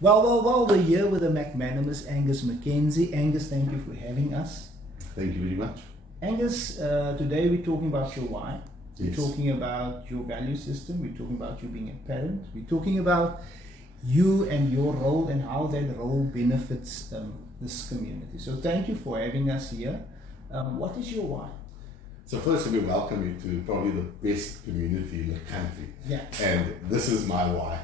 Well, we're here with the magnanimous Angus McKenzie. Angus, thank you for having us. Thank you very much. Angus, today we're talking about your why. Yes. We're talking about your value system. We're talking about you being a parent. We're talking about you and your role and how that role benefits this community. So thank you for having us here. What is your why? So first, we welcome you to probably the best community in the country. Yeah. And this is my why.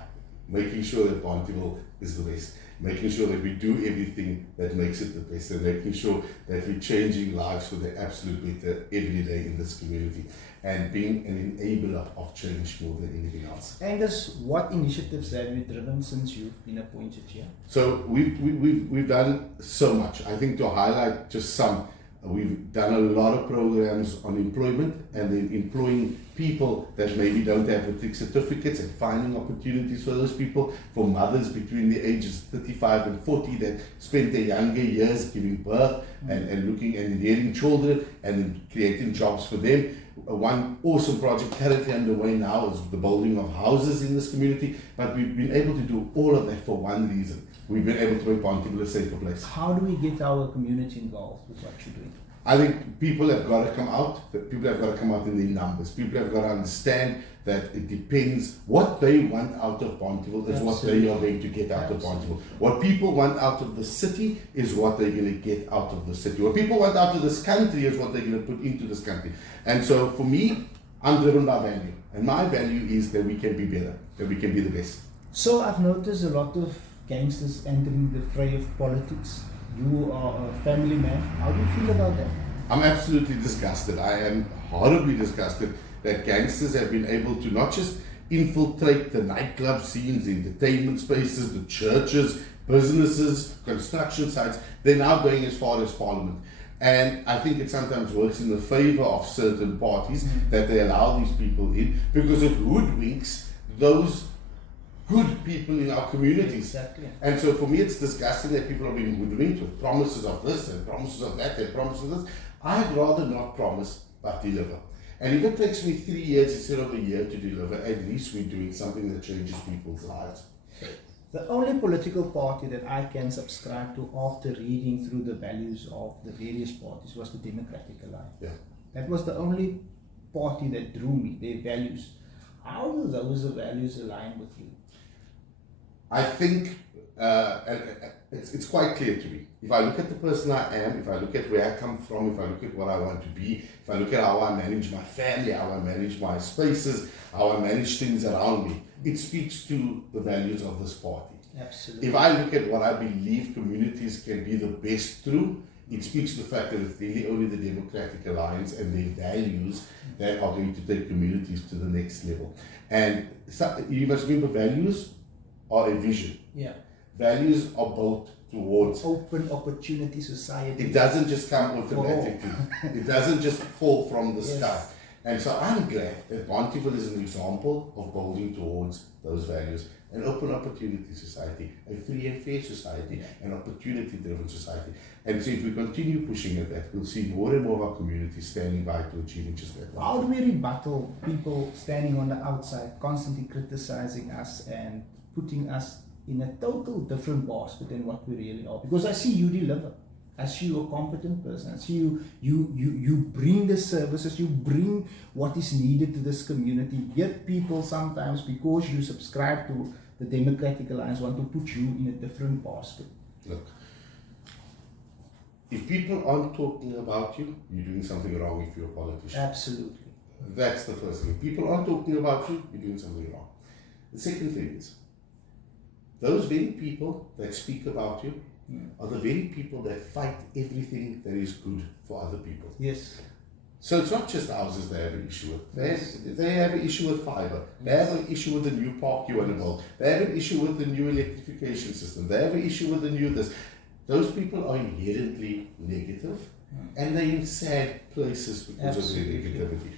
Making sure that Bonteheuwel is the best. Making sure that we do everything that makes it the best, and making sure that we're changing lives for the absolute better every day in this community, and being an enabler of change more than anything else. Angus, what initiatives have you driven since you've been appointed here? So we've done so much. I think to highlight just some, we've done a lot of programs on employment and then employing people that maybe don't have matric certificates and finding opportunities for those people, for mothers between the ages 35 and 40 that spent their younger years giving birth and looking and rearing children and then creating jobs for them. One awesome project currently underway now is the building of houses in this community, but we've been able to do all of that for one reason. We've been able to make Bonteheuwel a safer place. How do we get our community involved with what you're doing? I think people have got to come out. People have got to come out in their numbers. People have got to understand that it depends what they want out of Bonteheuwel is what they are going to get out of Bonteheuwel. What people want out of the city is what they're going to get out of the city. What people want out of this country is what they're going to put into this country. And so for me, I'm driven by value. And my value is that we can be better, that we can be the best. So I've noticed a lot of gangsters entering the fray of politics. You are a family man. How do you feel about that? I'm absolutely disgusted. I am horribly disgusted that gangsters have been able to not just infiltrate the nightclub scenes, the entertainment spaces, the churches, businesses, construction sites. They're now going as far as Parliament. And I think it sometimes works in the favor of certain parties that they allow these people in, because it hoodwinks those good people in our communities. Exactly. And so for me, it's disgusting that people are being hoodwinked with promises of this and promises of that and promises of this. I'd rather not promise but deliver. And if it takes me 3 years instead of a year to deliver, at least we're doing something that changes people's lives. The only political party that I can subscribe to after reading through the values of the various parties was the Democratic Alliance. Yeah. That was the only party that drew me, their values. How do those values align with you? I think it's quite clear to me. If I look at the person I am, if I look at where I come from, if I look at what I want to be, if I look at how I manage my family, how I manage my spaces, how I manage things around me, it speaks to the values of this party. Absolutely. If I look at what I believe communities can be the best through, it speaks to the fact that it's really only the Democratic Alliance and their values that are going to take communities to the next level. And so, you must remember, values are a vision. Yeah. Values are built towards Open opportunity society. it doesn't just come automatically. It doesn't just fall from the sky. And so I'm glad that Bonteheuwel is an example of building towards those values. An open opportunity society, a free and fair society, an opportunity-driven society. And so if we continue pushing at that, we'll see more and more of our communities standing by to achieving just that. How do we rebuttal people standing on the outside, constantly criticizing us and putting us in a total different basket than what we really are? Because I see you deliver. I see you a competent person. I see you bring the services, you bring what is needed to this community. Yet people sometimes, because you subscribe to the Democratic Alliance, want to put you in a different basket. Look, if people aren't talking about you, you're doing something wrong if you're a politician. Absolutely. That's the first thing. If people aren't talking about you, you're doing something wrong. The second thing is, those very people that speak about you are the very people that fight everything that is good for other people. Yes. So it's not just houses they have an issue with. They have an issue with fibre. They have an issue with the new park you want to build. They have an issue with the new electrification system. They have an issue with the new this. Those people are inherently negative and they're in sad places because of their negativity.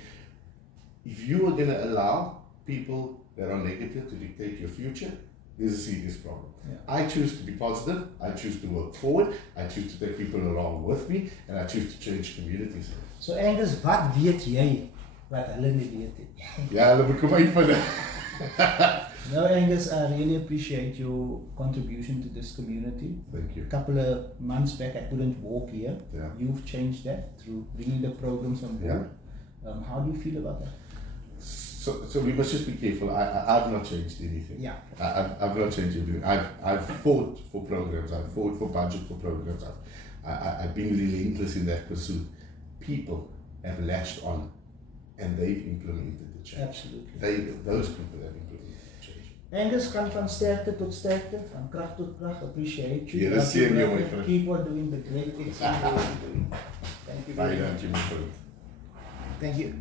If you are going to allow people that are negative to dictate your future, there's a serious problem. Yeah. I choose to be positive, I choose to work forward, I choose to take people along with me, and I choose to change communities. So Angus, wat weet jy wat hulle nie weet nie? Ja, hulle moet kom uitvind. No, Angus, I really appreciate your contribution to this community. Thank you. A couple of months back, I couldn't walk here. Yeah. You've changed that through bringing the programs on board. How do you feel about that? So we must just be careful. I've not changed anything. Yeah. I've not changed anything. I've fought for programs. I've fought for budget for programs. I've been relentless in that pursuit. People have latched on, and they've implemented the change. Absolutely. Those people have implemented the change. Angus, gaan van sterkte tot sterkte, van kracht tot kracht. Appreciate you. Yeah, that's it, my friend. Keep on doing the great things you're doing. Thank you very much. Thank you, my friend. Thank you.